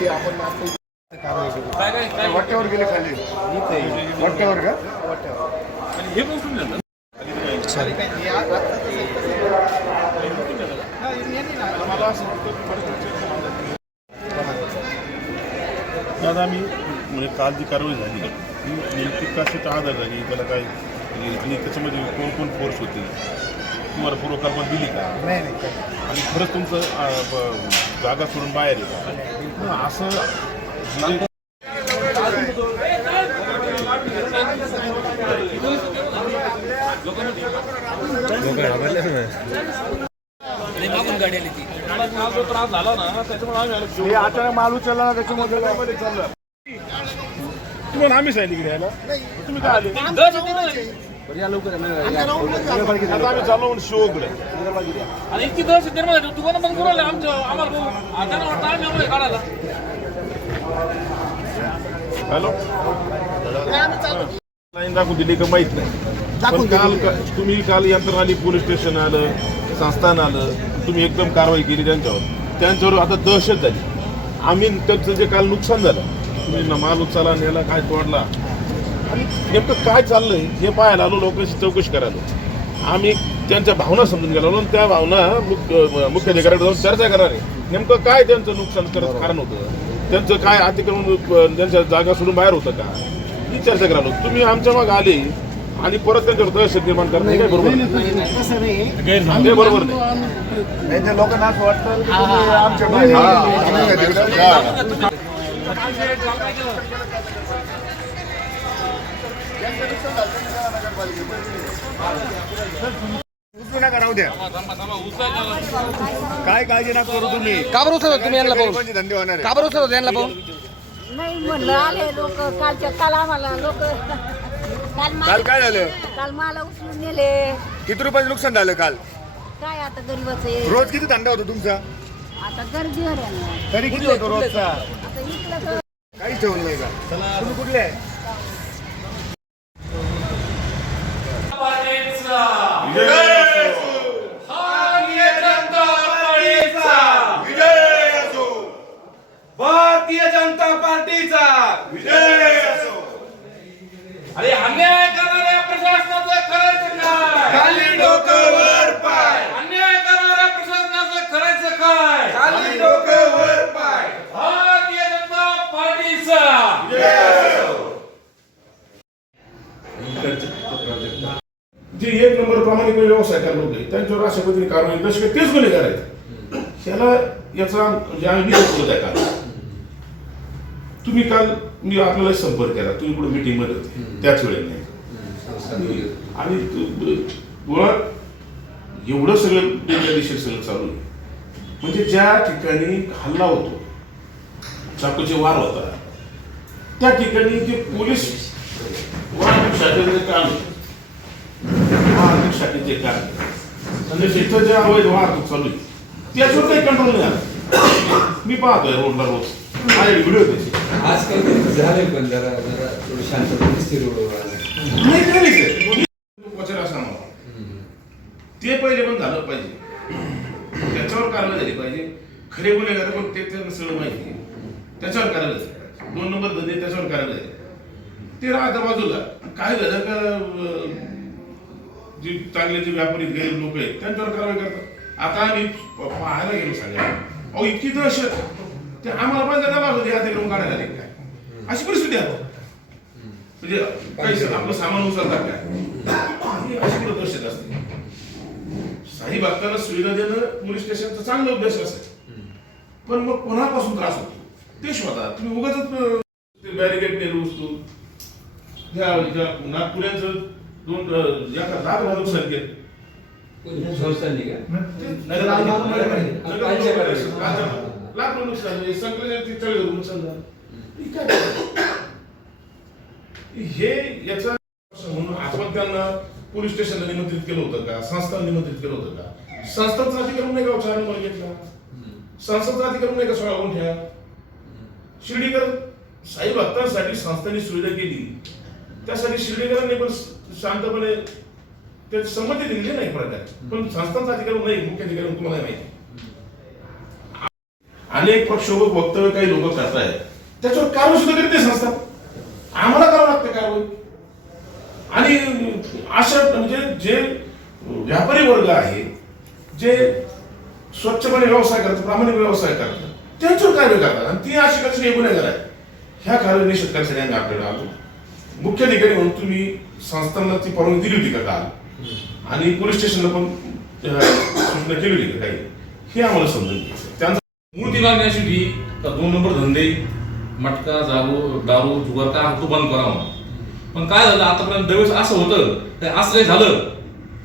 ते आपण वाट्यावर गेले खाली. वाट्यावर का? आज आम्ही म्हणजे काल जी कारवाई झाली. ती नेमकी कशाच्या आधार झाली? त्याला काय म्हणजे आणि त्याच्यामध्ये कोण कोण फोर्स होते? तुम्हाला पूर्वकल्पना दिली का? नाही नाही. आणि खरंच तुमचं अं, ब- जागा सोडून बाहेर आहे का हं, असं हे अचानक माल उचलला ना त्याच्यामध्ये तुम्हाला आम्ही सांगितलं की यायला. तुम्ही काय आले? आम्ही चाललो म्हणून शिवकडे आणि इतकी दहशत निर्माण झाली दुकानं बंद करून राहिले आमच्या आम्हाला भाऊ आता वाटतं आम्ही आम्हाला काढायला. हॅलो? लाईन दाखवून दिली का माहीत नाही. पण काल तुम्ही काल यंत्रणाली पोलीस स्टेशन आलं संस्थान आलं तुम्ही एकदम कारवाई केली त्यांच्यावर. त्यांच्यावर आता दहशत झाली. आम्ही त्यांचं जे काल नुकसान झालं तुम्ही न माल उचला नेला काय तोडला आणि नेमकं काय चाललंय हे पाहायला आलो लोकांशी चौकशी करायला आम्ही त्यांच्या भावना समजून गेलो आणि त्या भावना मुख्य मुख्याधिकाऱ्याकडे जाऊन चर्चा करणार आहे नेमकं काय त्यांचं नुकसान करत कारण होतं त्यांचं काय अतिक्रमण त्यांच्या जागा सोडून बाहेर होतं का ही चर्चा करायला. तुम्ही आमच्या मग आले आणि परत त्यांच्यावर दहशत निर्माण करणं हे काय बरोबर नाही. हे बरोबर नाही लोकांना असं वाटतं आमच्या बाहेर आम्ही काय तिकडं? हा. उचलू नका राहू द्या. काय काळजी नका करू तुम्ही. का बरं उचलत तुम्ही यांना पाहून. धंदे होणार. का बरं उचलत यांना पाहून. नाही म्हणलं आले लोक कालच्या काल आम्हाला लोक काल काय झालं? काल मला उचलून नेले. किती रुपयाचं नुकसान झालं काल? काय आता गरीबाचं आहे रोज किती धंदा होता तुमचा? आता ना. तरी किती होतो रोजचा? आता इथलं तर काहीच ठेवलं नाही का? तुम्ही कुठले? आहे 감사합니다. 네. अशा पद्धतीने कारवाई दशक तेच गुन्हेगार आहेत त्याला याचा म्हणजे आम्ही विरोध आहे काल तुम्ही काल मी आपल्याला संपर्क केला. तुम्ही कुठे मीटिंगमध्ये होते. त्याच वेळेला नाही. आणि तू- मुळात एवढं सगळं बेकायदेशीर सगळं चालू आहे. म्हणजे ज्या ठिकाणी हल्ला होतो चाकूचे वार होता त्या ठिकाणी जे पोलीस वाहतूक शाखेचे काम वाहतूक शाखेचे काम. म्हणजे तिथं जे अवैध वाहतूक चालू आहे त्याच्यावर काही कंट्रोल नाही आला. मी पाहतोय रोडला रोज माझे व्हिडिओ त्याचे. आजकाल ते झाले पण जरा जरा थोडं शांतता स्थिर नाही असं आम्हाला. ते पहिले पण झालं पाहिजे. त्याच्यावर कारवाई झाली पाहिजे. खरे गुन्हेगार पण ते त्यांना सगळं माहिती त्याच्यावर कारवाई झाली. दोन नंबर धंदे त्याच्यावर कारवाई झाली ते राहता बाजूला. काय झालं का जे चांगले जे व्यापारी गरीब लोक आहेत त्यांच्यावर कारवाई करतात. आता आम्ही पाहायला गेलो सगळ्या अहो इतकी दहशत. ते आम्हाला पण त्याला दे द्या लोक काढायला लागले काय? अशी परिस्थिती आहे आता. म्हणजे काही आपलं सामान उचलतात काय? अशी कुठं दहशत असते? साई भक्तांना सुविधा देणं पोलीस स्टेशनचा चांगला उद्देश असेल पण मग कोणापासून त्रास होतो? ते शोधा. तुम्ही उगाच बॅरिकेड नेलं वस्तू ह्या नागपुऱ्यांचं दोन अं, या का? लाख लाख नुकसान केलं संस्थांनी लाख नुकसान म्हणजे संकलन चाळीस नुकसान झालं हे? हे याचा म्हणून आपण त्यांना पोलीस स्टेशनला निमंत्रित केलं होतं का? संस्थान निमंत्रित केलं होतं का? संस्थांचा अधिक्रम नाही का चार नंबर घेतला. संस्थांचा अधिक्रम नाही का सोळा गुंठ्या? शिर्डीकर साई भक्तांसाठी संस्थांनी सुविधा केली. त्यासाठी शिर्डीकरांनी पण शांतपणे त्याची संमती दिली नाही एक त्यात पण संस्थांचा अधिकार नाही मुख्य अधिकारी तुम्हाला माहिती अनेक प्रक्षोभक वक्तव्य काही लोक करतायत. त्याच्यावर कारवाई सुद्धा करीत नाही संस्था. आम्हाला करावं लागतं कारवाई. आणि अशा म्हणजे जे व्यापारी वर्ग आहे जे स्वच्छपणे व्यवसाय करतात प्रामाणिक व्यवसाय करतात त्यांच्यावर कारवाई करतात. आणि ती अशी कशी हे गुन्हेगार आहे. ह्या कारवाई निश्चित करण्यासाठी आम्ही आपल्याला आलो. मुख्य अधिकारी म्हणून तुम्ही संस्थांना ती परवानगी दिली होती का काल? आणि पोलीस स्टेशनला पण सूचना केली होती का काही? हे आम्हाला समजून घ्यायचं त्यांचं मूर्ती लागण्यासाठी का दोन नंबर धंदे मटका दारू दारू जुगार काय तो बंद करावा पण काय झालं आतापर्यंत दरवेळेस असं होतं ते असं काही झालं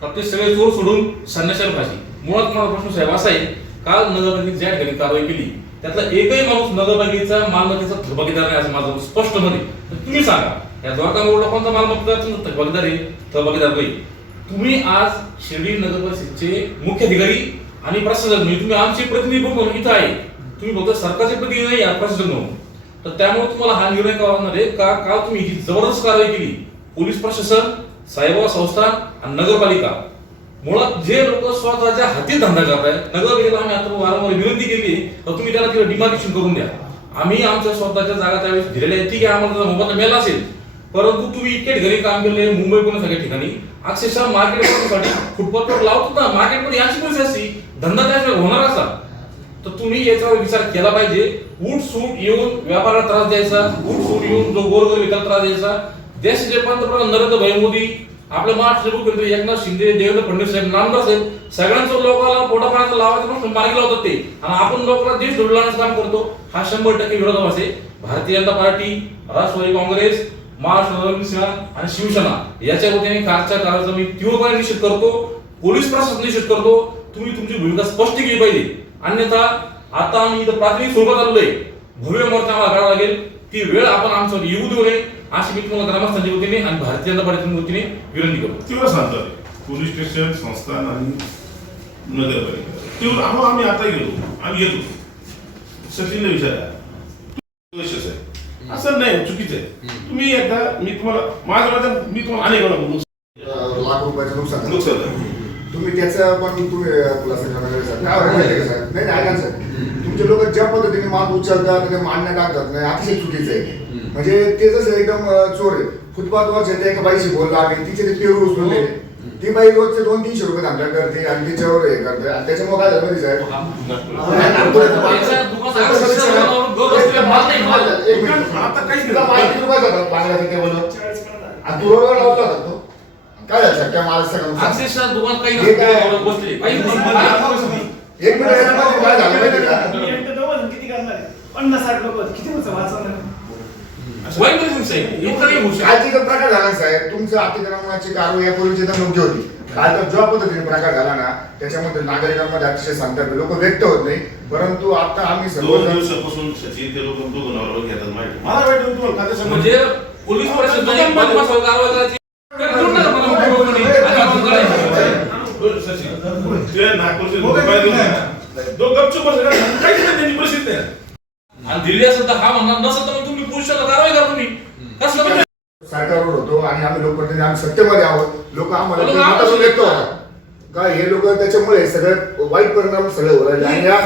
का ते सगळे चोर सोडून संन्याशाला पाहिजे मुळात माझा प्रश्न साहेब असा आहे काल नगरपालिकेने ज्या ठिकाणी कारवाई केली त्यातला एकही माणूस नगरपालिकेचा मालमत्तेचा थकबाकीदार नाही असं माझं स्पष्टमध्ये तर तुम्ही सांगा या द्वारका लोकांचा कोणता मालमत्तेचा बघदार आहे थकबाकीदार बाई तुम्ही आज शिर्डी नगर परिषदेचे मुख्य अधिकारी आणि प्रशासक म्हणजे तुम्ही आमचे प्रतिनिधी म्हणून इथं आहे. तुम्ही फक्त सरकारचे प्रतिनिधी नाही या प्रशासक म्हणून. तर त्यामुळे तुम्हाला हा निर्णय करावा लागणार आहे? का का तुम्ही ही जबरदस्त कारवाई केली? पोलीस प्रशासन साहेबा संस्थान आणि नगरपालिका. मुळात जे लोक स्वतःच्या हाती धंदा करतायत नगरपालिकेला आम्ही आता वारंवार विनंती केली तर तुम्ही त्याला तिला डिमार्केशन करून द्या. आम्ही आमच्या स्वतःच्या जागा त्यावेळेस दिलेल्या आहेत. ठीक आहे आम्हाला मोबाईल मोबदला मिळाला असेल परंतु तुम्ही इतके घरी काम केले मुंबई पुणे सगळ्या ठिकाणी. अक्षरशः मार्केट फुटपाथ फुटपाथवर लावतो ना मार्केटमध्ये याची परिस्थिती असती धंदा त्याशिवाय होणार असा. तर तुम्ही याच्यावर विचार केला पाहिजे. उठ सूट येऊन व्यापाराला त्रास द्यायचा. उठ सूट येऊन जो गोरगरिबाला त्रास द्यायचा. देशाचे पंतप्रधान नरेंद्र भाई मोदी आपले महाराष्ट्र मुख्यमंत्री एकनाथ शिंदे देवेंद्र फडणवीस साहेब नामदार साहेब सगळ्यांचं लोकांना पोटापाण्याचा लावायचा प्रश्न मार्गी लावतात ते. आणि आपण लोकांना देश ढोलण्याचं काम करतो. हा शंभर टक्के विरोधाभास आहे. भारतीय जनता पार्टी राष्ट्रवादी काँग्रेस महाराष्ट्र सेना आणि शिवसेना याच्या वतीने कारच्या कारचा मी तीव्रपणे निषेध करतो पोलीस प्रशासन निषेध करतो तुम्ही तुमची भूमिका स्पष्ट केली पाहिजे अन्यथा आता आम्ही इथं प्राथमिक स्वरूपात आलोय भव्य मोर्चा आम्हाला करावा लागेल ती वेळ आपण आमच्यावर येऊ देऊ नये अशी मी तुम्हाला ग्रामस्थांच्या वतीने आणि भारतीय जनता पार्टीच्या वतीने विनंती करतो तीव्र सांगतात पोलीस स्टेशन संस्थान आणि नगरपालिका तीव्र आम्ही आता गेलो आम्ही येतो सचिनला विचारा तू आहे असं नाही चुकीचं आहे तुम्ही एकदा मी तुम्हाला माझ्या माझ्या मी तुम्हाला अनेक वेळा बोलू लाख रुपयाचं नुकसान. नुकसान झालं. तुम्ही त्याचं पण तुम्ही खुलासा करणार साहेब काय होतं माहिती आहे का साहेब नाही नाही ऐका ना साहेब तुमचे लोक ज्या पद्धतीने माल उचलतात ते मान्य टाकतात नाही अतिशय चुकीचं आहे म्हणजे ते जसं एकदम अं, चोर आहे फुटपाथवर जे एका बाईशी बोलला आणि तिचे ते पेरू उचलून ती बाई रोजचे दोन तीनशे रुपये धंदा करते आणि तिच्यावर हे करते आणि त्याच्यामुळे काय झालं माहिती आहे, साहेब आता एक मिनिट. काहीच तिला नाही. माहिती रुपये जातात बांगलादेश टेबलवर आणि तू रोड लावला होता तो काय झालं अक्षरशः काही हे काय? बसले. काही एक मिनिट याच्यामध्ये काय झालं माहिती का? पन्नास साठ लोक. किती वाचवणार होऊ शकत प्रकार झाला साहेब? तुमचं अतिक्रमणाची कारवाई यापूर्वीची तर नव्हती होती. काय तर ज्या पद्धतीने प्रकार झाला ना त्याच्यामध्ये नागरिकांमध्ये अतिशय सांगतात लोक व्यक्त होत नाही परंतु आता आम्ही दोन सर्वजण दिवसापासून सचिन ते लोक नवरा घेतात माहिती. मला वाटतं म्हणजे पोलीस प्रशासनाने कारवाई. आणि ते नागपूरचे लोक गपचूप बसले. काहीच नाही दिल्ली असेल तर हा म्हणणार तर मग तुम्ही पुरुषाला कारवाई करा तुम्ही. म्हणजे? सरकारवर होतो आणि आम्ही लोकप्रतिनिधी आम्ही सत्तेमध्ये आहोत. लोक आम्हाला लोकं ते आम्हाला मतातून व्यक्त सांगतात. होतात काय हे लोक त्याच्यामुळे सगळे वाईट परिणाम सगळे राहिले. आणि या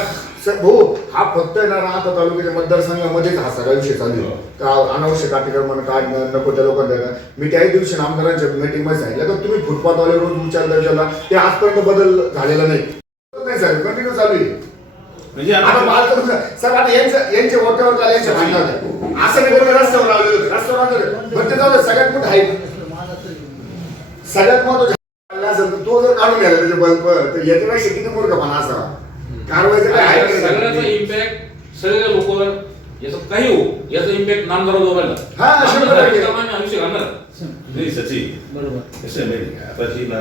भाऊ हा फक्त ना राहता तालुक्याच्या मतदारसंघामध्येच हा सगळा विषय चालू. का अनावश्यक अतिक्रमण काढणं नको त्या लोकांना. मी त्याही दिवशी आमदारांच्या मीटिंगमध्ये सांगितलं का तुम्ही फुटपाथवाले रोज उचलता उचलला ते आजपर्यंत बदल झालेला नाही. नाही कंटिन्यू चालू आहे. म्हणजे आता बाल करून सर आता यांचं यांचे वोटावर चालले यांच्या भांडणं होत्या. असं नाही करून रस्त्यावर लावलेलं होतं रस्त्यावर होतं. पण ते जाऊ दे, सगळ्यात मोठं आहे सगळ्यात महत्वाचं चाललं असेल तर तो जर काढून घ्यायला त्याचे बल्ब तर याच्यापेक्षा किती मूर्खपणा असावा. कारवाईचं काय आहे? का सगळ्याचा नाही? इम्पॅक्ट सगळ्या लोकांवर याचा काही हो याचा इम्पॅक्ट नामदारावर राहिला हा, शंभर टक्के. आम्ही आयुष्य घालणार. नाही सचिन. बरोबर. कसं आहे माहिती आहे? आता जी ना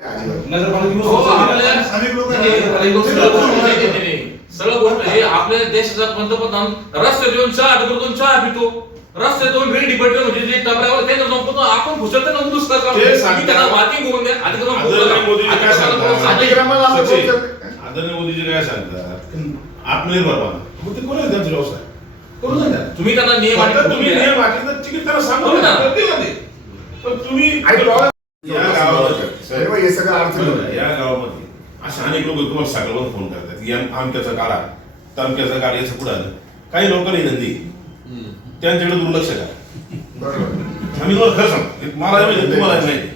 अजिबात. हो, आपल्या- नाही, नाही, सगळं गोष्ट त्याने. सगळं गोष्ट हे आपल्या देशाचा पंतप्रधान रस्त्यात येऊन चहा पितो चहा पितो रस्त्यात येऊन रेडी पेट्रोल म्हणजे जे टपऱ्यावर त्यांना जमतो आपण घुसळतो ना उंदूस त्यांना मार्किंग करून द्या अतिक्रमण करू आदरणीय. मोदीजी काय सांगतात? आत्मनिर्भर बना मग ते कोणी त्यांचा व्यवसाय करू द्या त्यांना. तुम्ही त्यांना नियम तुम्ही. नियम आखले तर तिकीट त्याला सांगू हो ना. पण तुम्ही या गावामध्ये हे सगळं या गावामध्ये असे अनेक लोक तुम्हाला सगळ्यावर फोन करतात की आम- आमच्याचा काढा तालुक्याचं गाड्याचं पुढे आलं. काही लोकांनी नंदी. त्यांच्याकडे दुर्लक्ष करा. बरोबर. आम्ही तुम्हाला खरं सांगतो. मला तुम्हाला माहिती.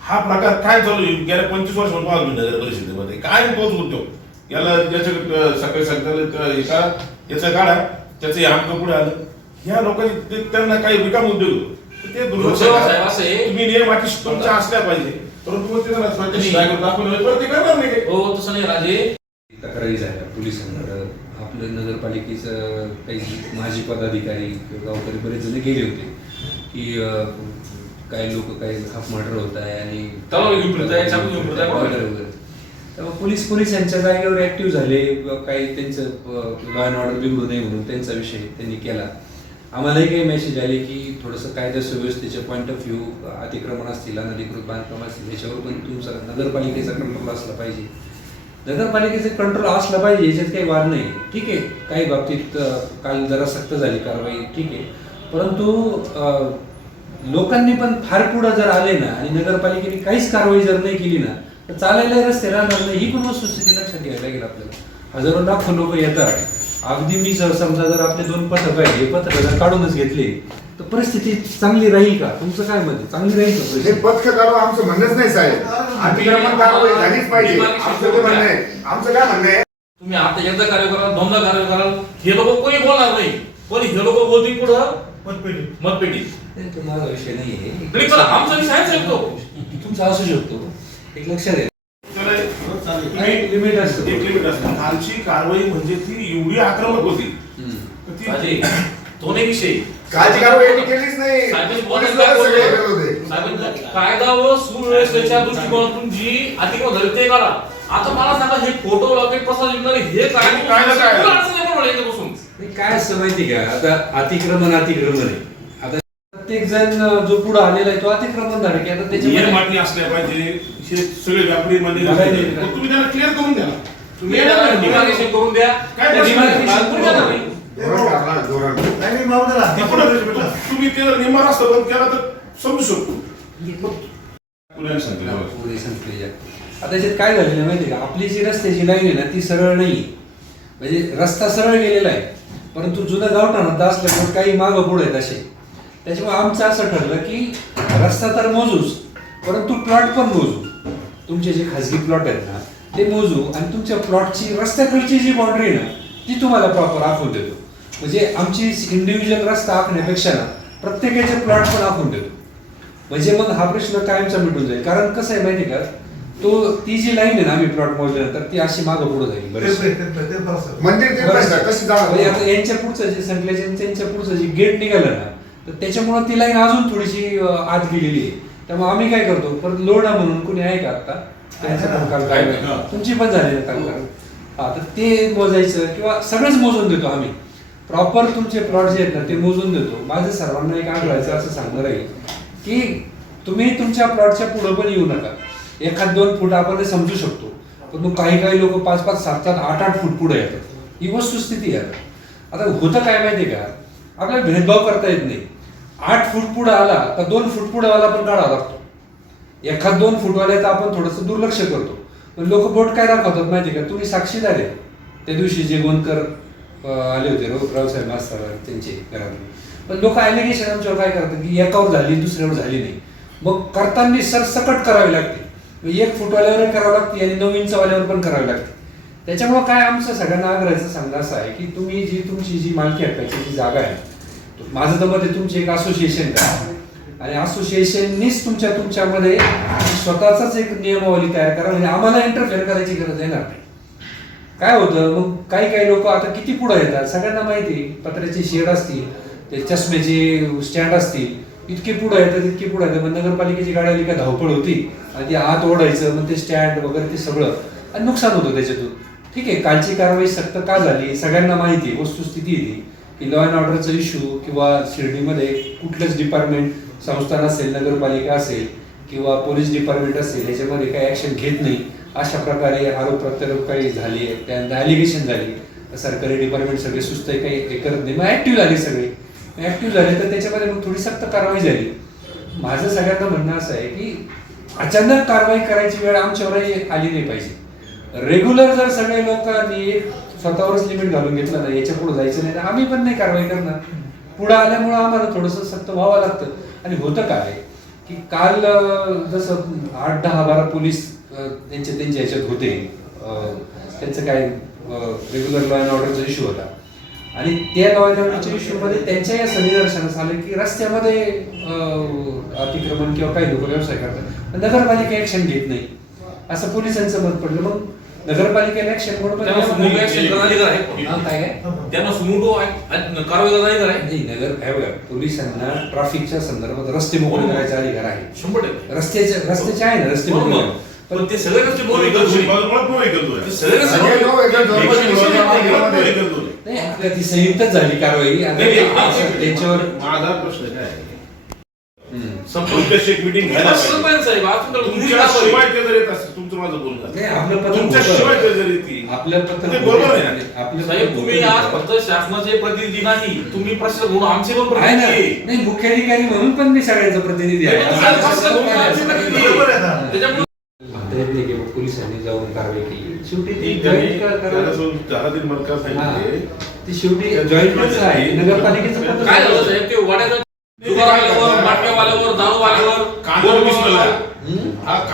हा प्रकार काय चालू आहे? गेल्या पंचवीस वर्ष पाहतो मी नगर परिषदेमध्ये काय तोच उद्योग याला याच्या सकाळी सकाळी एका याचं काढा त्याचं हे आमचं पुढे आलं. ह्या लोकांनी त्यांना काही विकाम उद्योग. ते दुर्लक्ष. तुम्ही नियम अटी तुमच्या असल्या पाहिजे. परंतु मग ते दाखवलं ते करणार नाही. हो तसं नाही राजे. तक्रारी झाल्या. पोलिसांकडं आपलं नगरपालिकेचं काही माजी पदाधिकारी किंवा गावकरी बरेच जण गेले होते की काही लोक काही हाफ मर्डर होत आहे आणि. तेव्हा पोलीस पोलीस यांच्या जागेवर ऍक्टिव्ह झाले. काही त्यांचं लॉ अँड ऑर्डर बिघडू नये म्हणून त्यांचा विषय त्यांनी केला. आम्हालाही काही मेसेज आले की थोडंसं कायदा सुव्यवस्थेच्या पॉईंट ऑफ व्ह्यू अतिक्रमण असतील अनधिकृत बांधकाम असतील याच्यावर पण तुमचा नगरपालिकेचा कंट्रोल असला पाहिजे. नगरपालिकेचं कंट्रोल असलं पाहिजे याच्यात काही वाद नाही. ठीक आहे काही बाबतीत काल जरा सक्त झाली कारवाई ठीक आहे. परंतु लोकांनी पण फार पुढं जर आले ना आणि नगरपालिकेने काहीच कारवाई जर नाही केली ना तर चालायला रस्ते राहणार नाही. ही पण वस्तुस्थिती लक्षात घ्यायला लागेल आपल्याला. हजारो लाखो लोक येतात. अगदी मी जर समजा जर आपले दोन पथक आहे हे पथक जर काढूनच घेतले तर परिस्थिती चांगली राहील का? तुमचं काय मत आहे? चांगली राहील का हे परिस्थिती? पथक काढून आमचं म्हणणंच नाही साहेब. अतिक्रमण कारवाई झालीच पाहिजे. आमचं ते म्हणणं आहे? आमचं काय म्हणणं आहे? तुम्ही आता एकदा कार्य कराल दोनदा कार्य कराल हे लोक कोणी बोलणार नाही. पण हे लोक बोलतील पुढं मतपेटी. मतपेटी. नाही, तो माझा विषय नाही नाही, चला, आमचा विषय आहेच आहे तो. तुमचा असू शकतो. एक लक्षात आहे त्याला नाही, तुम्ही- लिमिट असतं. एक लिमिट असतं. कालची कारवाई म्हणजे ती एवढी आक्रमक होती. हम्म. तर ती- राजे तो नाही विषय कारवाई यांनी केलीच नाही. साहेबांनी पोलीस काय बोलले? साहेबांनी कायदा व सुव्यवस्थेच्या दृष्टिकोनातून जी अतिक्रमण झाली ते काढा आता मला सांगा हे फोटो वगैरे प्रसाद विकणारे हे काय काय? नाही, काय असतं माहिती का? आता अतिक्रमण अतिक्रमण आहे. आता प्रत्येक जण जो पुढे आलेला आहे तो अतिक्रमण झाला की आता नियम त्याच्यामध्ये अटी असल्या पाहिजे. हे सगळे व्यापारी मान्य तुम्ही त्याला क्लिअर करून द्या. ना. तुम्ही करून द्या. काय त्या प्रश्न आहे? demarcation करून द्या ना तुम्ही. धोरण काढला, धोरण. तुम्ही त्याला नियम रस्ता बंद केला तर समजू शकतो. पुण्याने सांगितलं. आता त्याच्यात काय झालेलं आहे माहिती आहे का? आपली जी रस्त्याची लाईन आहे ना ती सरळ नाही म्हणजे रस्ता सरळ गेलेला आहे. परंतु जुनं गावठाणात असल्यामुळे काही मागं पुढे आहेत असे. त्याच्यामुळे आमचं असं ठरलं की रस्ता तर मोजूच परंतु प्लॉट पण मोजू. तुमचे जे खाजगी प्लॉट आहेत ना ते मोजू. आणि तुमच्या प्लॉटची रस्त्याकडची जी बाउंड्री आहे ना ती तुम्हाला प्रॉपर आखून देतो. म्हणजे आमची इंडिव्हिज्युअल रस्ता आखण्यापेक्षा ना प्रत्येकाचे प्लॉट पण आखून देतो. म्हणजे मग हा प्रश्न कायमचा मिटून जाईल. कारण कसं आहे माहिती आहे का? तो ती जी लाईन आहे ना आम्ही प्लॉट मोजल्यानंतर ती अशी मागं पुढे जाईल कशी म्हणजे आता जाणार यांच्या पुढचं जे संकलेशन त्यांच्या पुढचं जे गेट निघालं ना तर त्याच्यामुळे ती लाईन अजून थोडीशी आत गेलेली आहे. त्यामुळे आम्ही काय करतो? परत लोडा म्हणून कुणी आहे का आता. तुमची पण झाली ना. हा तर ते मोजायचं किंवा सगळंच मोजून देतो आम्ही. प्रॉपर तुमचे प्लॉट जे आहेत ना ते मोजून देतो. माझं सर्वांना एक आढळायचं असं सांगणार आहे की तुम्ही तुमच्या प्लॉटच्या पुढं पण येऊ नका. एखाद दोन फूट आपण हे समजू शकतो. पण मग काही काही लोक पाच पाच सात सात आठ आठ फूट पुढे येतात. ही वस्तुस्थिती आहे आता. होतं काय माहितीये का? आपल्याला भेदभाव करता येत नाही. आठ फूट पुढे आला तर दोन फूट पुढे आला पण काढावा लागतो. एखाद दोन फुटवाल्याचं आपण थोडंसं दुर्लक्ष करतो. पण लोक बोट काय दाखवतात माहिती का? तुम्ही साक्षीदार आहे. त्या दिवशी जे गोंदकर आले होते रो- रावसाहेब मास्तर त्यांचे घरातून पण लोक ॲलिगेशन आमच्यावर काय करतात की एकावर झाली दुसऱ्यावर झाली नाही. मग करताना सरसकट करावी लागते. म्हणजे एक फुटवाल्यावर करावं लागते आणि नऊ इंचवाल्यावर पण करावी लागते. त्याच्यामुळं काय आमचं सगळ्यांना आग्रहाचं सांगणं असं आहे की तुम्ही जी तुमची जी मालकी हक्काची जी जागा आहे माझं तर मत तुमची एक असोसिएशन करा. आणि असोसिएशननीच तुमच्या तुमच्यामध्ये स्वतःचाच एक नियमावली तयार करा. म्हणजे आम्हाला इंटरफेअर करायची गरज येणार नाही काय होतं? मग काही काही लोक आता किती पुढे येतात? सगळ्यांना माहिती आहे. पत्र्याचे शेड असतील ते चष्म्याचे स्टँड असतील इतके पुढे येतात इतके पुढे येतात. मग नगरपालिकेची गाडी आली का धावपळ होती. आणि ते हात ओढायचं मग ते स्टँड वगैरे ते सगळं. आणि नुकसान होतं त्याच्यातून. ठीक आहे कालची कारवाई सक्त का झाली? सगळ्यांना माहिती आहे वस्तुस्थिती येते की लॉ अँड ऑर्डरचा इश्यू किंवा शिर्डीमध्ये कुठलंच डिपार्टमेंट संस्थान असेल नगरपालिका असेल किंवा पोलीस डिपार्टमेंट असेल याच्यामध्ये काही ॲक्शन घेत नाही. अशा प्रकारे आरोप प्रत्यारोप काही झाली आहे. त्यानंतर ॲलिगेशन झाली. सरकारी डिपार्टमेंट सगळे सुस्त आहे काही हे करत नाही. मग ॲक्टिव्ह झाले सगळे. ॲक्टिव्ह झाले तर त्याच्यामध्ये मग थोडी सक्त कारवाई झाली. माझं सगळ्यांना म्हणणं असं आहे की अचानक कारवाई करायची वेळ आमच्यावरही आली नाही पाहिजे. रेग्युलर जर सगळे लोकांनी स्वतःवरच लिमिट घालून घेतलं ना याच्यापुढे जायचं नाही तर आम्ही पण नाही कारवाई करणार. पुढे आल्यामुळं आम्हाला थोडंसं सक्त व्हावं लागतं. आणि होतं काय की काल जसं आठ दहा बारा पोलीस अं, त्यांच्या त्यांच्या ह्याच्यात होते. त्यांचं काय रेग्युलर लॉ अँड ऑर्डरचा इश्यू होता. आणि त्या लॉ अँड ऑर्डरच्या इश्यूमध्ये त्यांच्या या निदर्शनास आलं की रस्त्यामध्ये अतिक्रमण किंवा काही लोक व्यवसाय करतात. नगरपालिका ऍक्शन घेत नाही. असं पोलिसांचं मत पडलं. मग नगरपालिकेने ऍक्शन म्हणून त्यांना सुमोटो कारवाई नाही. नगर बघा, पोलिसांना ट्रॅफिकच्या संदर्भात रस्ते मोकळे करायचा अधिकार आहे शंभर टक्के. रस्त्याचे रस्त्याचे आहे ना रस्ते मोकळे. पण ते सगळे बोलू ऐकतो ते सगळे रस्ते सगळे बोलू- नो ऐकत जाऊ. एकशे वीस मुळात टक्के. नो ऐकत. ऐकतो नाही आपल्या ती संयुक्तच झाली कारवाई आता नाही, नाही, असं त्याच्यावर माझा प्रश्न काय आहे? हम्म. संपूर्ण तुमच्याशी एक meeting घ्यायला पाहिजे. सरपंच साहेब आपण तर तुमच्या कारवाई. शिवाय ते जर येत असेल तुमचं माझं बोलणं नाही आपलं पत्र तुमच्या होतं. शिवाय ते जर येते आपलं पत्र ते होतं. बरोबर आहे. आपलं साहेब तुम्ही. आज फक्त शासनाचे प्रतिनिधी नाही तुम्ही म्हणून आमचे पण आहे ना प्रतिनिधी आहे. नाही मुख्याधिकारी म्हणून पण मी सगळ्यांचा प्रतिनिधी आहे आमचे प्रतिनिधी. त्याच्यामुळे म्हणता येत नाही की बा, पोलिसांनी जाऊन कारवाई केली. शेवटी ती जॉईंट त्याला ती शेवटी जॉईंटच आहे. नगरपालिकेचं काय झालं साहेब? ते वाड्याचं? हा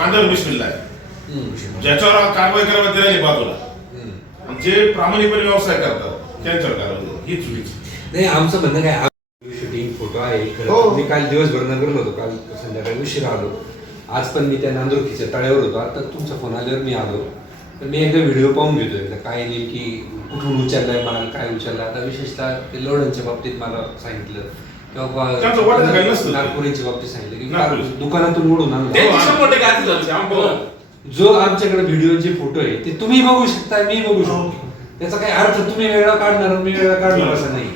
आहे. ज्याच्यावर कारवाई करायला ते नाही बाजूला. जे प्रामाणिकपणे व्यवसाय करतात त्यांच्यावर कारवाई करा. ही चुकीची. नाही आमचं म्हणणं काय? शूटिंग फोटो आहे. हो. तर मी काल दिवसभर नगरला होतो. काल संध्याकाळी उशिरा आलो. आज पण मी त्या नांदुरकीच्या तळ्यावर होतो. आता तुमचा फोन आल्यावर मी आलो. तर मी एकदा व्हिडिओ पाहून घेतोय एकदा. काय नेमकी कुठून उचललाय माल काय उचलला आता विशेषतः ते लोडांच्या बाबतीत मला सांगितलं. त्यांचं वाटत काही नसतं. किंवा नागपुरीच्या बाबतीत सांगितलं की नागपुरी. दुकानातून ओढून आणलं. त्यांची शंभर टक्के आधी झाली आम बघा. जो आमच्याकडे व्हिडिओ जे फोटो आहे ते तुम्ही बघू शकता मी बघू शकतो. त्याचा काही अर्थ तुम्ही वेगळा काढणार मी वेगळा काढणार असं नाही.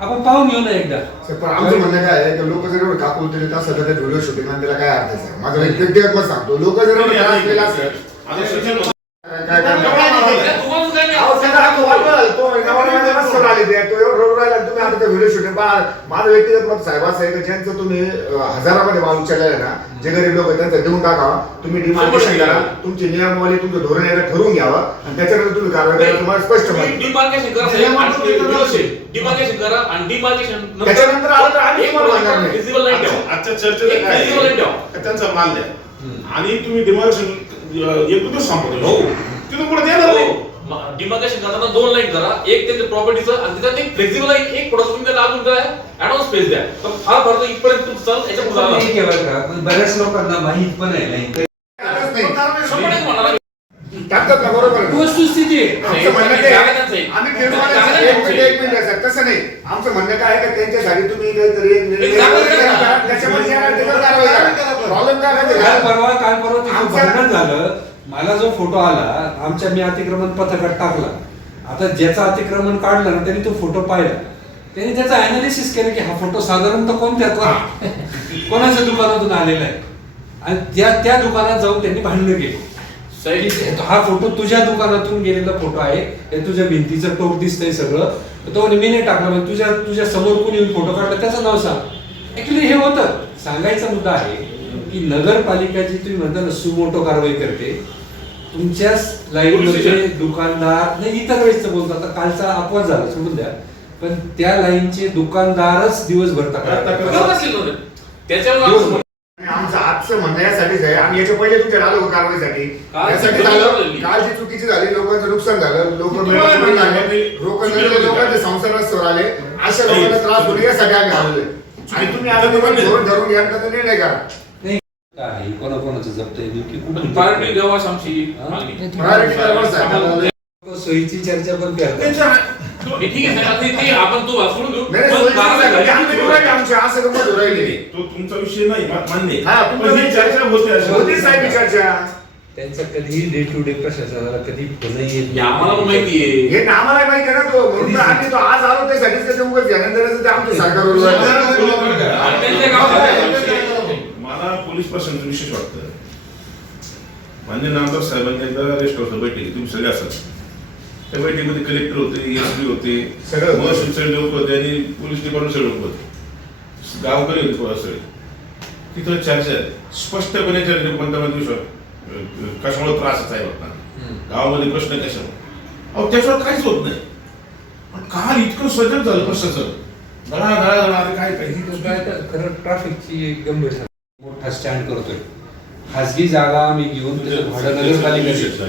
आपण पाहून घेऊ ना एकदा. पण आमचं म्हणणं काय आहे की लोक जर एवढं कापून दिले असं तर व्हिडिओ शूटिंग आणि त्याला काय अर्थ आहे? माझं एक व्यक्तिगत मत सांगतो. लोक जर एवढं त्रास केला असेल शिक्षण काय काय त्या तुम्हालाच काय नाही. अहो, त्याचा हात वाढवला. तो नवरा रस्त्यावर आले ते. तो एवढं रडू राहिला. तुम्ही आता त्या व्हिडिओ शूटिंग पहा. माझं व्यक्तिगत मत साहेब असं आहे की ज्यांचं तुम्ही हजारामध्ये माल उचललेला ना जे गरीब लोक आहेत त्यांचं देऊन टाकावा. तुम्ही डिमार्केशन करा. तुमची नियमवाली तुमचं धोरण एकदा ठरवून घ्यावं. आणि त्याच्यानंतर तुम्ही कारवाई करा. तुम्हाला स्पष्ट डिमार्केशन करा. आणि डिमार्केशन करा आणि डिमार्केशन नंतर- त्याच्यानंतर आलं तर आम्ही. आजच्या- एक काय? त्यांचा माल द्या आणि तुम्ही डिमार्केशन एक संपतो हो. तिथून पुढे देणार नाही. डिमार्केशन करताना दोन लाईन करा एक त्यांच्या प्रॉपर्टीचं आणि त्याच्यात एक फ्लेक्सिबल लाईन एक थोडंसं तुम्ही त्याला अजून काय ऍडव्हान्स स्पेस द्या तर फार फार तर इथपर्यंत तुमचं चाल याच्यापुढे का बऱ्याच लोकांना माहीत पण आहे नाही. वस्तुस्थिती आमचं म्हणणं काय आहे? जागाच आहे. आम्ही जागाच फिरवायचं आहे. एक मिनिट एक मिनिट आहे, तसं नाही आमचं म्हणणं काय आहे का त्यांच्यासाठी तुम्ही काहीतरी एक निर्णय एक जागा करा. करा. त्याच्यामध्ये येणार त्याच्यावर कारवाई करा. प्रॉब्लेम काय माहिती काल आहे का? परवा काल परवा तिथं भांडण झालं मला जो फोटो आला आमच्या मी अतिक्रमण पथकात टाकला. आता ज्याचा अतिक्रमण काढलं ना त्यांनी तो फोटो पाहिला. त्यांनी त्याचा अनालिसिस केलं की हा फोटो साधारणतः कोणत्या कोणाच्या दुकानातून आलेला आहे? आणि त्या त्या दुकानात जाऊन त्यांनी भांडणं केली. हा फोटो तुझ्या दुकानातून गेलेला फोटो आहे. हे तुझ्या भिंतीचं टोक दिसतंय सगळं. तो मी नाही टाकला. म्हणजे तुझ्या तुझ्या समोर कोणी येऊन फोटो काढला त्याचं नाव सांग. ऍक्च्युली हे होतं. सांगायचा मुद्दा आहे की नगरपालिका जी तुम्ही म्हणता ना सुमोटो कारवाई करते. तुमच्याच लाईन मध्ये. दुकानदार नाही इतर वेळेस बोलतो आता कालचा अपवाद झाला सोडून द्या. पण त्या लाईनचे दुकानदारच दिवसभर तक्रार करतात. करत असतील ना ते. त्याच्यावर दिवसभर. आमचं- आजचं म्हणणं यासाठीच आहे. आम्ही याच्या पहिले तुमच्या आलो होतो कारवाईसाठी. काल यासाठी जी झालं. काल जी चुकीची झाली. लोकांचं नुकसान झालं. लोक चुकीचं लोकांचे संसार रस्त्यावर आले. अशा लोकांना त्रास होईल यासाठी आम्ही आहे. आणि तुम्ही घ्या तर निर्णय करा. काय कोणाकोणाचं जप्त आहे नेमकी कुठून प्रायोरिटी द्यावा हा? आहे. सोयीची चर्चा पण हे ठीक आहे ते आपण तो नाही, पण सोयीची चर्चा आम्ही आमची, असं गंमत. तो तुमचा विषय नाही मा- मान्य आहे. हा, तुमचा पण ही विषय- चर्चा होते अशी. होतीच साहेब ही चर्चा त्यांचा कधीही डे टू डे प्रशासनाला कधी फोन येत हे आम्हाला पण माहिती आहे हे ना आम्हाला माहिती आहे ना तो म्हणून तर आम्ही तो आज आलो त्यासाठीच उगाच ध्यानात ते आमचं सरकारवर आणि त्यांच्या गावात मला पोलीस प्रशासनाचं विशेष वाटतं. मान्य नामदार साहेबांनी एकदा रेस्ट हाऊसला बैठक. तुम्ही सगळे असाल. त्या बैठकीमध्ये कलेक्टर होते एस पी होते सगळे. होते. महसूल सगळे लोक होते आणि पोलीस डिपार्टमेंट सगळे लोक होते. गावकरी होते सगळे. तिथं चर्चा आहे. स्पष्टपणे चर्चा कोणत्या विषय कशामुळे त्रास आहे होता गावामध्ये प्रश्न कशामुळे? अहो त्याच्यावर काहीच होत नाही. पण काल इतकं सजग झालं प्रशासन. दळा दळा दळा काय काय खरं ट्रॅफिकची एक गंभीर. मोठा स्टँड करतोय. खासगी जागा आम्ही घेऊन त्याचं भाडं नगरपालिका.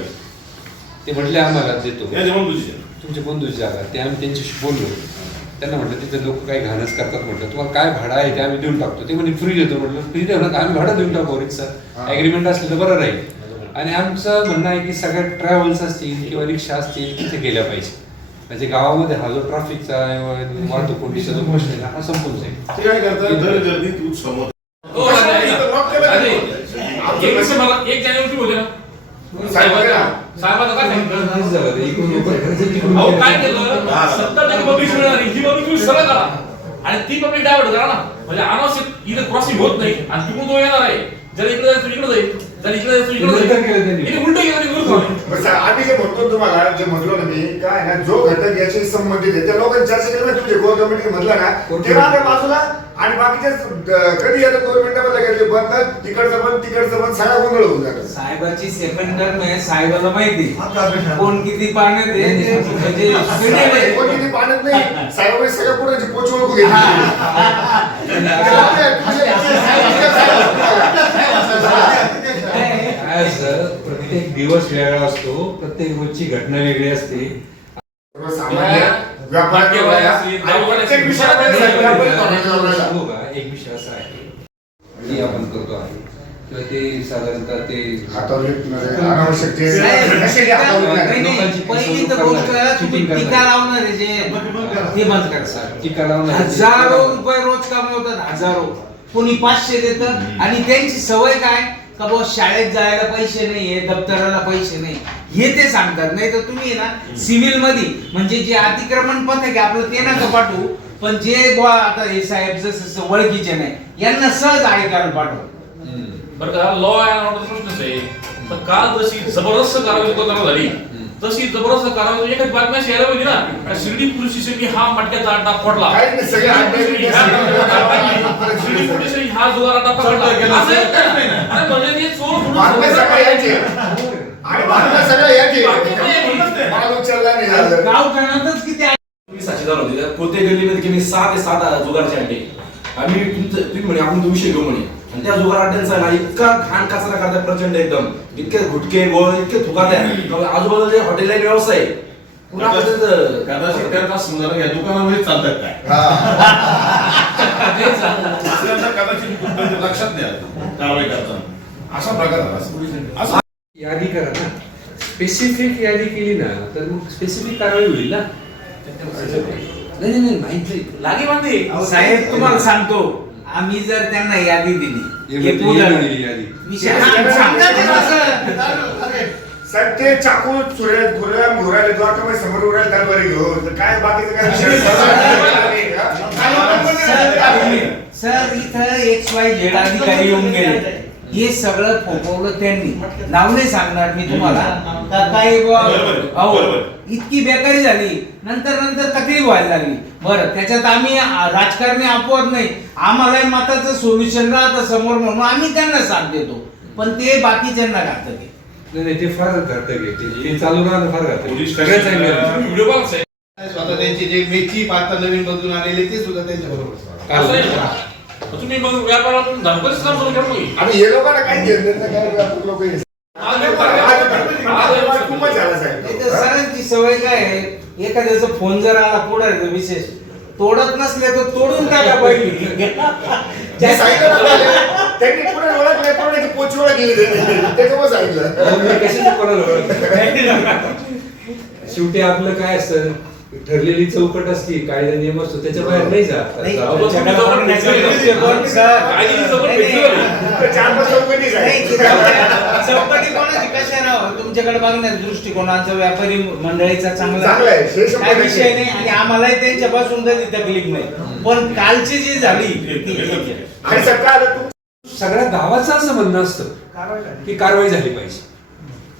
ते म्हटले आम्हाला देतो. तुमच्या बंधूची जागा. ते आम्ही त्यांच्याशी बोललो. त्यांना म्हटलं तिथे लोक काही घाणच करतात म्हटलं. तुम्हाला काय भाडं आहे ते आम्ही देऊन टाकतो. ते म्हणजे फ्री देतो म्हटलं. फ्री देऊ नका आम्ही भाडं देऊन टाकू रिक्षा ॲग्रीमेंट असलेलं बरं राहील. आणि आमचं म्हणणं आहे की सगळ्या ट्रॅव्हल्स असतील किंवा रिक्षा असतील तिथे गेल्या पाहिजे. म्हणजे गावामध्ये हा जो ट्रॅफिकचा वाहतूक कोंडीचा जो प्रश्न आहे हा संपून जाईल. समोर हो, मला एक जानेवारी ना. काय सांगितलं अहो केलं? सत्तर टक्के पब्लिक मिळणारी ही पब्लिक तुम्ही सरळ करा. आणि ती पब्लिक डायव्हर्ट करा ना. म्हणजे अनावश्यक इथे क्रॉसिंग होत नाही. आणि तिकडून तो येणार आहे. जर इकडे जायचं इकडे जाईल जर इकडे जायचं इकडे उलटं जाईल केलं त्यांनी. इथे उलट गेलं विरुद्ध होईल. बरं साहेब, आम्ही जे म्हणतो तुम्हाला जे म्हणलो ना मी काय ना जो घटक याशी संबंधित आहे त्या लोकांनी चर्चा केली ना गोर कमिटी म्हटलं ना ते राहते बाजूला आणि बाकीचे द- कधी येतात दोन मिनिटामध्ये घेतले बंद तिकडचं बंद तिकडचं बंद सगळा गोंधळ होऊन जातो. साहेबाची सेकंड टर्म आहे साहेबाला माहिती कोण किती पाण्यात आहे ते म्हणजे. कोणी किती पाण्यात नाही साहेबांनी सगळ्या पुढे पोच ओळखू घेतली काय असतं प्रत्येक दिवस वेगळा असतो प्रत्येक रोजची घटना वेगळी असते. सांगू का एक विषय असा आहे. की आपण करतो आहे. किंवा ते साधारणतः ते लोकांची पहिली तर गोष्ट तुम्ही टीका. लावणारे जे ते बंद करा सर. टीका लावणारे. हजारो रुपये रोज कमवतात हजारो. कोणी पाचशे देत आणि त्यांची सवय काय? का बुवा शाळेत जायला पैसे नाहीये दप्तराला पैसे नाही. हे ते सांगतात. नाही तर तुम्ही ना सिव्हिलमध्ये म्हणजे जे अतिक्रमण पथक आहे आपलं ते नका पाठवू पण जे बुवा आता हे साहेब जसं ओळखीचे नाही यांना सहज अधिकारण पाठवा. हम्म. बरं का लॉ अँड ऑर्डर प्रश्नच आहे. पण काल जशी जबरदस्त कारवाई लोकांना झाली तशी जबरदस्त कारवाई एखादी बातम्या यायला पाहिजे ना शिर्डी पोलीस स्टेशननी हा मटक्याचा अड्डा फोडला. शिर्डी पोलीस स्टेशन हा जुगार अड्डा पकडला? अरे म्हणजे ते चोर. मी साक्षीदार होते. कोणत्या गल्लीमध्ये की मी सहा ते सात जुगारचे अड्डे आम्ही तुमचं तुम्ही म्हणे आपण तो विषय घेऊ म्हणे. आणि त्या जुगार अड्ड्यांचा ना इतका घाण कचरा करतात प्रचंड एकदम. इतके घुटके गोळ इतके थुकात आजूबाजूला जे हॉटेल आहे व्यवसाय कदाचित त्याचा या दुकानामध्ये चालतात काय? कदाचित लक्षात कारवाई करताना. असा प्रकार यादी करा ना. स्पेसिफिक यादी केली ना तर मग स्पेसिफिक कारवाई होईल ना. नाही नाही नाही माहीत नाही लागे बांधे साहेब तुम्हाला सांगतो. आम्ही जर त्यांना यादी दिली हे हे म्हणजे. विषय हा, ते असं. साहेब ते चाकू चुऱ्या गुऱ्या मुराले द्वारकामध्ये समोर उरायला तलवारी घेऊन तर काय बाकीचं काय विषय सर इथं एक्स वाय झेड अधिकारी येऊन गेले हे सगळं फोपवलं त्यांनी. नाव नाही सांगणार मी तुम्हाला. काय. इतकी बेकारी झाली. नंतर नंतर तकलीफ व्हायला लागली. बरं त्याच्यात आम्ही राजकारणी अपवाद नाही. आम्हाला मताचं सोल्युशन राहतं समोर म्हणून आम्ही त्यांना साथ देतो. पण ते बाकीच्यांना घातक आहे. नाही नाही ते फार घातक आहे. चालू राहणं फार घातक सगळ्याच. स्वतः त्यांची जे मेथी पाता नवीन बदलून आलेले ते सुद्धा त्यांच्या बरोबर तुम्ही मग व्यापारात तुम्ही धमकाच काम करून घ्या मग. आणि हे लोकांना काही नाही तर काय व्यापक लोक हे- आज खूपच झालं साहेब. इथं सरांची सवय काय आहे? एखाद्याचा फोन जर आला पुढे विशेष. तोडत नसले तर तोडून टाका पहिली. जे सांगितलं ना पहिले, त्यांनी पुढे ओळखले पुढे पोच ओळखली. त्यांनी. त्याच्यामुळे सांगितलं. अहो, मी कशाचं कोणाला ओळखतो? शेवटी आपलं काय असतं ठरलेली चौकट असती कायदा नियम असतो त्याच्या बाहेर नाही जात नाही, चौकटी कोणाची? कशा राव तुमच्याकडे बघण्याचा दृष्टिकोनाचा व्यापारी मंडळीचा चांगला. चांगला आहे, हे शंभर काय टक्के. विषय नाही आणि आम्हालाही त्यांच्यापासून कधी तकलीफ नाही. पण कालची जी झाली ती ठीक आहे. आणि तू सगळ्या गावाचं असं म्हणणं असतं की कारवाई झाली पाहिजे.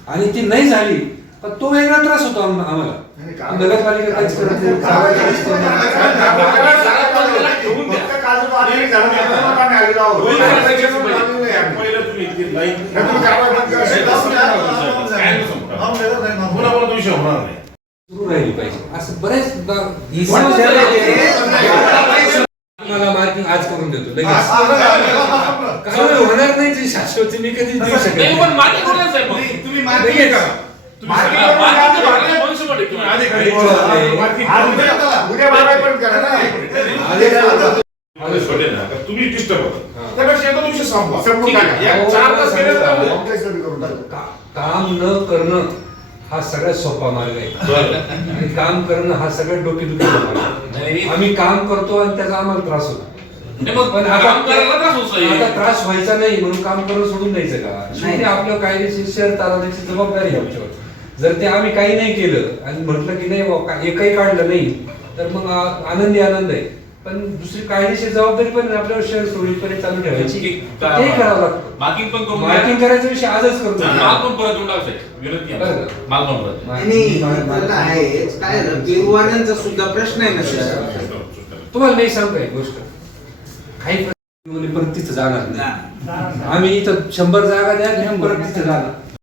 आणि ती नाही झाली पण तो वेगळा त्रास होतो आम- आम्हाला. नगरपालिका काहीच करत नाही. काहीच करत नाही. विषय होणार नाही. सुरू राहिली पाहिजे. असं बरेच. मला मार्किंग आज करून देतो. लगेच. होणार नाही जी शाश्वती मी कधीच देऊ शकत नाही पण. मागे आहे मग? लगेच. तुम्ही करून तर डिस्टर्ब होता त्यापेक्षा संपवा. चार तास तर करून काम न करणं हा सगळ्यात सोपा मार्ग आहे. आणि काम करणं हा सगळ्यात. नाही. आम्ही काम करतो आणि त्याचा आम्हाला त्रास होतो. पण आता त्रास व्हायचा नाही म्हणून काम करणं सोडून द्यायचं का? शेवटी आपलं कायदेशीर चालवण्याची जबाबदारी आहे आमच्यावर जर ते आम्ही काही नाही केलं आणि म्हटलं की नाही बाबा एकही काढलं नाही तर मग आनंदी आनंद आहे पण दुसरी कायदेशीर जबाबदारी पण आपल्यावर शहर सुरळीतपणे चालू ठेवायची ते. करावं लागतं मार्किंग पण करून मार्किंग. करायचा विषय आजच करतो माल पण परत. विनंती आहे. बरं. माल पण परत. काय झालं, सुद्धा प्रश्न आहे ना सर तुम्हाला नाही सांगतो एक गोष्ट काही प्रश्न परत तिथं जाणार नाही ना. आम्ही इथं शंभर जागा द्या आणि परत तिथं जाणार